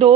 2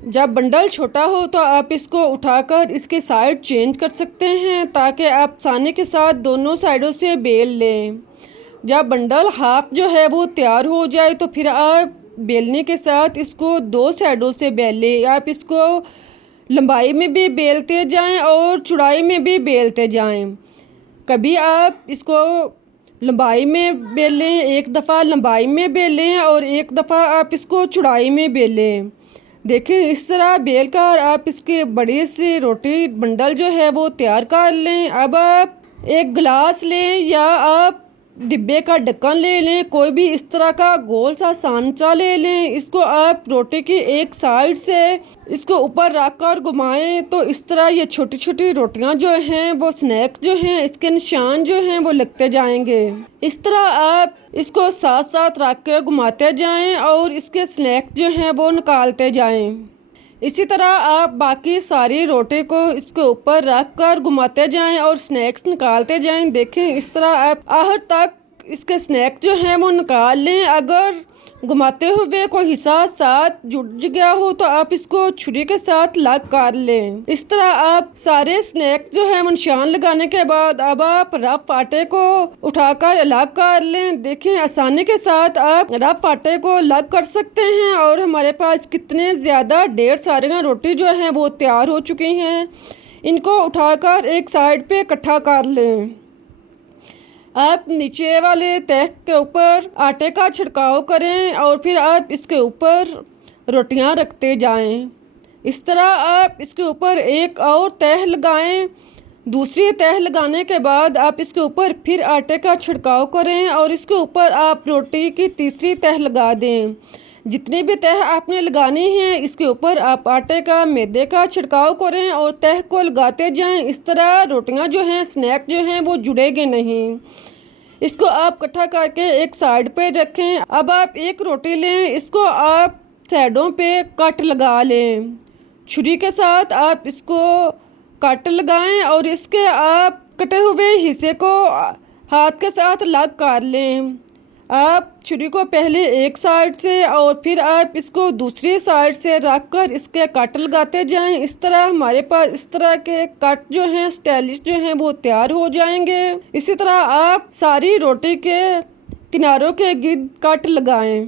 जब बंडल छोटा हो तो आप इसको उठाकर इसके साइड चेंज कर सकते हैं ताकि आप आसानी के साथ दोनों साइडों से बेल लें। जब बंडल हाफ जो है वो तैयार हो जाए तो फिर आप बेलने के साथ इसको दो साइडों से बेल लें। आप इसको लंबाई में भी बेलते जाएं और चौड़ाई में भी बेलते जाएं। कभी आप इसको लंबाई में बेलें, एक दफ़ा लंबाई में बेलें और एक दफ़ा आप इसको चौड़ाई में बेलें। देखिए इस तरह बेल कर आप इसके बड़ी सी रोटी बंडल जो है वो तैयार कर लें। अब आप एक गिलास लें या आप डिब्बे का ढक्कन ले लें, कोई भी इस तरह का गोल सा सांचा ले लें। इसको आप रोटी की एक साइड से इसको ऊपर रख कर घुमाएं तो इस तरह ये छोटी छोटी रोटियां जो हैं वो स्नैक्स जो हैं इसके निशान जो हैं वो लगते जाएंगे। इस तरह आप इसको साथ साथ रख के घुमाते जाएं और इसके स्नैक्स जो हैं वो निकालते जाएं। इसी तरह आप बाकी सारी रोटी को इसके ऊपर रख कर घुमाते जाएं और स्नैक्स निकालते जाएं। देखें इस तरह आप आखिर तक इसके स्नैक्स जो हैं वो निकाल लें। अगर घुमाते हुए कोई हिस्सा साथ जुड़ गया हो तो आप इसको छुरी के साथ अलग कर लें। इस तरह आप सारे स्नैक्स जो है वो निशान लगाने के बाद अब आप रफ आटे को उठाकर अलग कर लें। देखें आसानी के साथ आप रफ आटे को अलग कर सकते हैं और हमारे पास कितने ज़्यादा ढेर सारी रोटी जो हैं वो तैयार हो चुकी हैं। इनको उठाकर एक साइड पे इकट्ठा कर लें। आप नीचे वाले तह के ऊपर आटे का छिड़काव करें और फिर आप इसके ऊपर रोटियां रखते जाएं। इस तरह आप इसके ऊपर एक और तह लगाएं। दूसरी तह लगाने के बाद आप इसके ऊपर फिर आटे का छिड़काव करें और इसके ऊपर आप रोटी की तीसरी तह लगा दें। जितनी भी तह आपने लगानी है इसके ऊपर आप आटे का मैदे का छिड़काव करें और तह को लगाते जाएं। इस तरह रोटियां जो हैं स्नैक जो हैं वो जुड़ेंगे नहीं। इसको आप इकट्ठा करके एक साइड पे रखें। अब आप एक रोटी लें, इसको आप साइडों पे कट लगा लें। छुरी के साथ आप इसको कट लगाएं और इसके आप कटे हुए हिस्से को हाथ के साथ अलग कर लें। आप छुरी को पहले एक साइड से और फिर आप इसको दूसरी साइड से रखकर इसके कट लगाते जाएं। इस तरह हमारे पास इस तरह के कट जो हैं स्टाइलिश जो हैं वो तैयार हो जाएंगे। इसी तरह आप सारी रोटी के किनारों के गिर्द कट लगाएं।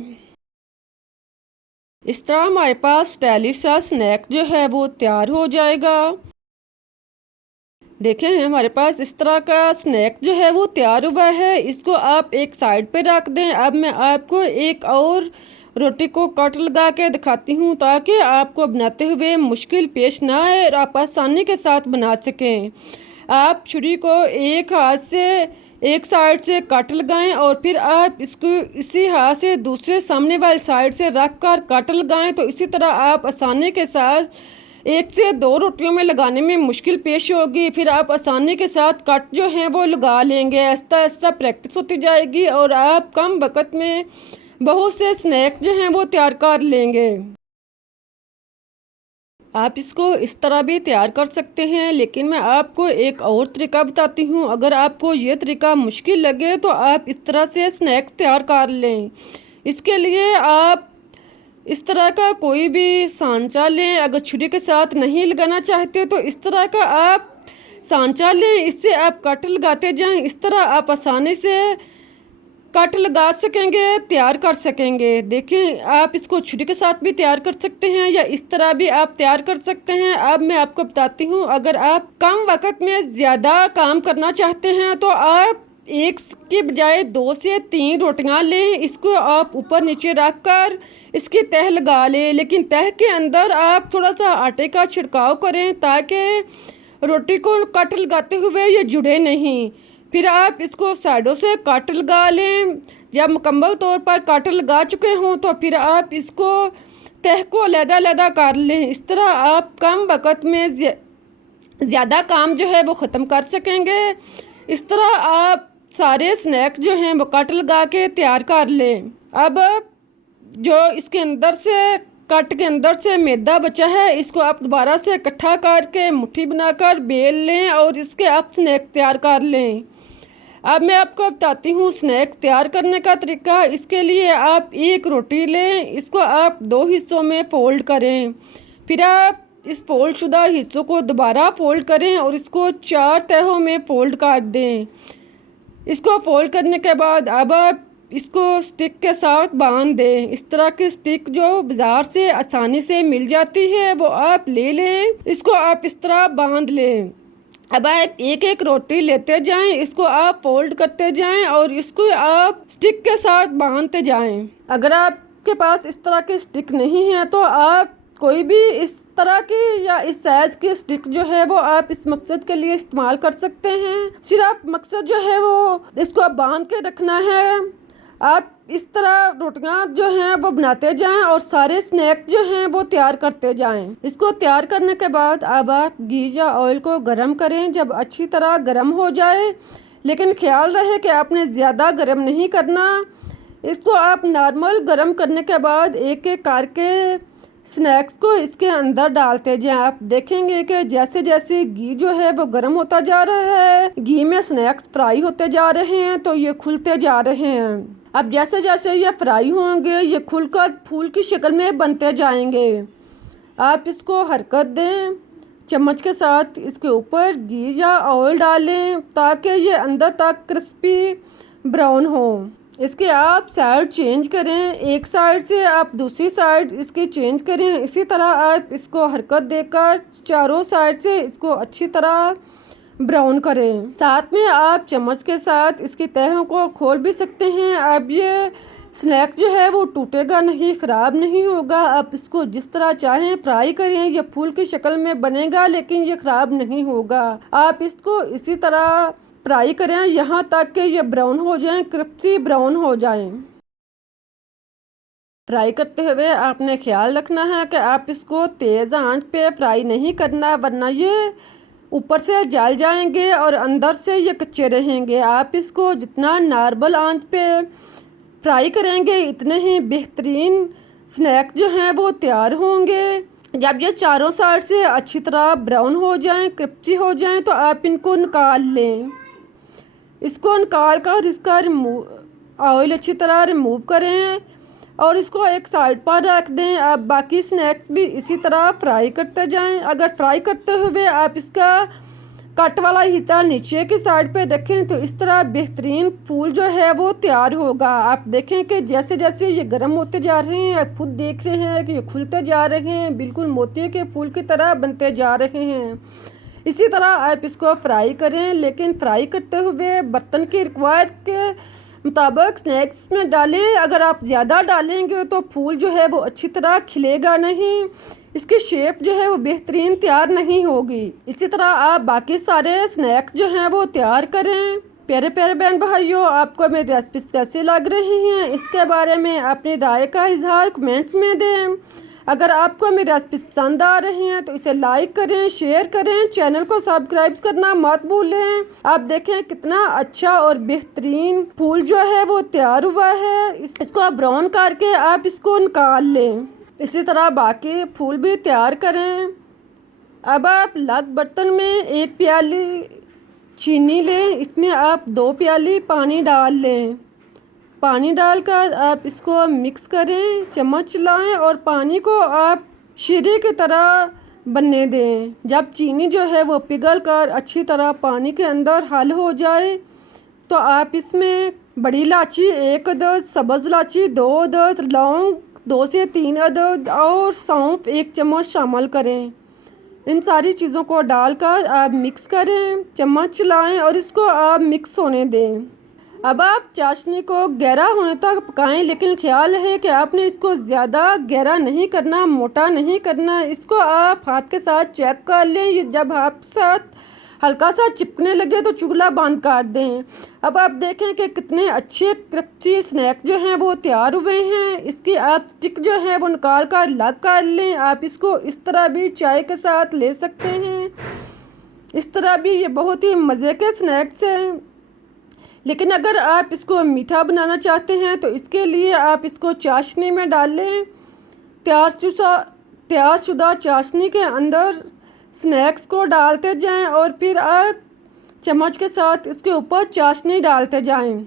इस तरह हमारे पास स्टाइलिश सा स्नैक जो है वो तैयार हो जाएगा। देखें हमारे पास इस तरह का स्नैक जो है वो तैयार हुआ है। इसको आप एक साइड पे रख दें। अब मैं आपको एक और रोटी को कट लगा के दिखाती हूँ ताकि आपको बनाते हुए मुश्किल पेश ना आए और आप आसानी के साथ बना सकें। आप छुरी को एक हाथ से एक साइड से कट लगाएं और फिर आप इसको इसी हाथ से दूसरे सामने वाली साइड से रख कर कट लगाएं तो इसी तरह आप आसानी के साथ एक से दो रोटियों में लगाने में मुश्किल पेश होगी। फिर आप आसानी के साथ कट जो हैं वो लगा लेंगे। आहिस्ता आहिस्ता प्रैक्टिस होती जाएगी और आप कम वक्त में बहुत से स्नैक्स जो हैं वो तैयार कर लेंगे। आप इसको इस तरह भी तैयार कर सकते हैं, लेकिन मैं आपको एक और तरीका बताती हूँ। अगर आपको ये तरीका मुश्किल लगे तो आप इस तरह से स्नैक्स तैयार कर लें। इसके लिए आप इस तरह का कोई भी सांचा लें। अगर छुरी के साथ नहीं लगाना चाहते तो इस तरह का आप सांचा लें, इससे आप कट लगाते जाएं। इस तरह आप आसानी से कट लगा सकेंगे, तैयार कर सकेंगे। देखें आप इसको छुरी के साथ भी तैयार कर सकते हैं या इस तरह भी आप तैयार कर सकते हैं। अब मैं आपको बताती हूँ, अगर आप कम वक्त में ज़्यादा काम करना चाहते हैं तो आप एक के बजाय 2 से 3 रोटियां लें। इसको आप ऊपर नीचे रख कर इसकी तह लगा लें, लेकिन तह के अंदर आप थोड़ा सा आटे का छिड़काव करें ताकि रोटी को कट लगाते हुए ये जुड़े नहीं। फिर आप इसको साइडों से कट लगा लें। जब मुकम्मल तौर पर कट लगा चुके हों तो फिर आप इसको तह को अलग-अलग कर लें। इस तरह आप कम वक्त में ज़्यादा काम जो है वो ख़त्म कर सकेंगे। इस तरह आप सारे स्नैक्स जो हैं वो कट लगा के तैयार कर लें। अब जो इसके अंदर से कट के अंदर से मैदा बचा है इसको आप दोबारा से इकट्ठा करके मुट्ठी बनाकर बेल लें और इसके आप स्नैक तैयार कर लें। अब मैं आपको बताती हूँ स्नैक तैयार करने का तरीका। इसके लिए आप एक रोटी लें, इसको आप 2 हिस्सों में फोल्ड करें, फिर आप इस फोल्ड शुदा हिस्सों को दोबारा फोल्ड करें और इसको 4 तहों में फोल्ड कर दें। इसको फोल्ड करने के बाद अब आप इसको स्टिक के साथ बांध दें। इस तरह की स्टिक जो बाज़ार से आसानी से मिल जाती है वो आप ले लें। इसको आप इस तरह बांध लें। अब आप एक एक रोटी लेते जाएं, इसको आप फोल्ड करते जाएं और इसको आप स्टिक के साथ बांधते जाएं। अगर आपके पास इस तरह की स्टिक नहीं है तो आप कोई भी इस तरह की या इस साइज की स्टिक जो है वो आप इस मकसद के लिए इस्तेमाल कर सकते हैं। सिर्फ मकसद जो है वो इसको आप बांध के रखना है। आप इस तरह रोटियां जो हैं वो बनाते जाएं और सारे स्नैक जो हैं वो तैयार करते जाएं। इसको तैयार करने के बाद अब आप घी या ऑयल को गरम करें। जब अच्छी तरह गरम हो जाए, लेकिन ख्याल रहे कि आपने ज़्यादा गरम नहीं करना। इसको आप नॉर्मल गरम करने के बाद एक एक करके स्नैक्स को इसके अंदर डालते जाएं। आप देखेंगे कि जैसे जैसे घी जो है वो गर्म होता जा रहा है, घी में स्नैक्स फ्राई होते जा रहे हैं तो ये खुलते जा रहे हैं। अब जैसे जैसे ये फ्राई होंगे ये खुलकर फूल की शक्ल में बनते जाएंगे। आप इसको हरकत दें, चम्मच के साथ इसके ऊपर घी या ऑयल डालें ताकि ये अंदर तक क्रिस्पी ब्राउन हो। इसके आप साइड चेंज करें, एक साइड से आप दूसरी साइड इसकी चेंज करें। इसी तरह आप इसको हरकत देकर चारों साइड से इसको अच्छी तरह ब्राउन करें। साथ में आप चम्मच के साथ इसकी तहों को खोल भी सकते हैं। अब ये स्नैक जो है वो टूटेगा नहीं, ख़राब नहीं होगा। आप इसको जिस तरह चाहें फ्राई करें, ये फूल की शक्ल में बनेगा लेकिन ये ख़राब नहीं होगा। आप इसको इसी तरह फ्राई करें यहाँ तक कि ये ब्राउन हो जाएं, क्रिस्पी ब्राउन हो जाएं। फ्राई करते हुए आपने ख्याल रखना है कि आप इसको तेज़ आंच पे फ्राई नहीं करना, वरना ये ऊपर से जल जाएंगे और अंदर से ये कच्चे रहेंगे। आप इसको जितना नॉर्मल आंच पे फ्राई करेंगे इतने ही बेहतरीन स्नैक जो हैं वो तैयार होंगे। जब ये चारों साइड से अच्छी तरह ब्राउन हो जाएं, क्रिस्पी हो जाएं तो आप इनको निकाल लें। इसको निकाल कर इसका ऑयल अच्छी तरह रिमूव करें और इसको एक साइड पर रख दें। आप बाकी स्नैक्स भी इसी तरह फ्राई करते जाएं। अगर फ्राई करते हुए आप इसका कट वाला हिस्सा नीचे की साइड पे रखें तो इस तरह बेहतरीन फूल जो है वो तैयार होगा। आप देखें कि जैसे जैसे ये गर्म होते जा रहे हैं, आप खुद देख रहे हैं कि ये खुलते जा रहे हैं, बिल्कुल मोती के फूल की तरह बनते जा रहे हैं। इसी तरह आप इसको फ्राई करें, लेकिन फ्राई करते हुए बर्तन की रिक्वायर्ड के मुताबिक स्नैक्स में डालें। अगर आप ज़्यादा डालेंगे तो फूल जो है वो अच्छी तरह खिलेगा नहीं, इसकी शेप जो है वो बेहतरीन तैयार नहीं होगी। इसी तरह आप बाकी सारे स्नैक्स जो हैं वो तैयार करें। प्यारे प्यारे बहन भाइयों, आपको मेरी रेसिपीज कैसे लग रही हैं इसके बारे में अपनी राय का इजहार कमेंट्स में दें। अगर आपको मेरी रेसिपीज पसंद आ रही हैं तो इसे लाइक करें, शेयर करें, चैनल को सब्सक्राइब करना मत भूलें। आप देखें कितना अच्छा और बेहतरीन फूल जो है वो तैयार हुआ है। इसको आप ब्राउन करके आप इसको निकाल लें। इसी तरह बाकी फूल भी तैयार करें। अब आप अलग बर्तन में 1 प्याली चीनी लें, इसमें आप 2 प्याली पानी डाल लें। पानी डालकर आप इसको मिक्स करें, चम्मच चलाएं और पानी को आप शीरे की तरह बनने दें। जब चीनी जो है वो पिघल कर अच्छी तरह पानी के अंदर हल हो जाए तो आप इसमें बड़ी इलायची 1 अदद, सब्ज़ इलायची 2 अदद, लौंग 2 से 3 अदद और सौंफ 1 चम्मच शामिल करें। इन सारी चीज़ों को डालकर आप मिक्स करें, चम्मच चलाएं और इसको आप मिक्स होने दें। अब आप चाशनी को गहरा होने तक पकाएं, लेकिन ख्याल है कि आपने इसको ज़्यादा गहरा नहीं करना, मोटा नहीं करना। इसको आप हाथ के साथ चेक कर लें, जब हाथ साथ हल्का सा चिपकने लगे तो चूल्हा बंद कर दें। अब आप देखें कि कितने अच्छे क्रिस्पी स्नैक जो हैं वो तैयार हुए हैं। इसकी आप स्टिक जो है वो निकाल कर अलग कर लें। आप इसको इस तरह भी चाय के साथ ले सकते हैं, इस तरह भी ये बहुत ही मज़े के स्नैक्स हैं। लेकिन अगर आप इसको मीठा बनाना चाहते हैं तो इसके लिए आप इसको चाशनी में डाल लें। तैयारशुदा चाशनी के अंदर स्नैक्स को डालते जाएं और फिर आप चम्मच के साथ इसके ऊपर चाशनी डालते जाएं।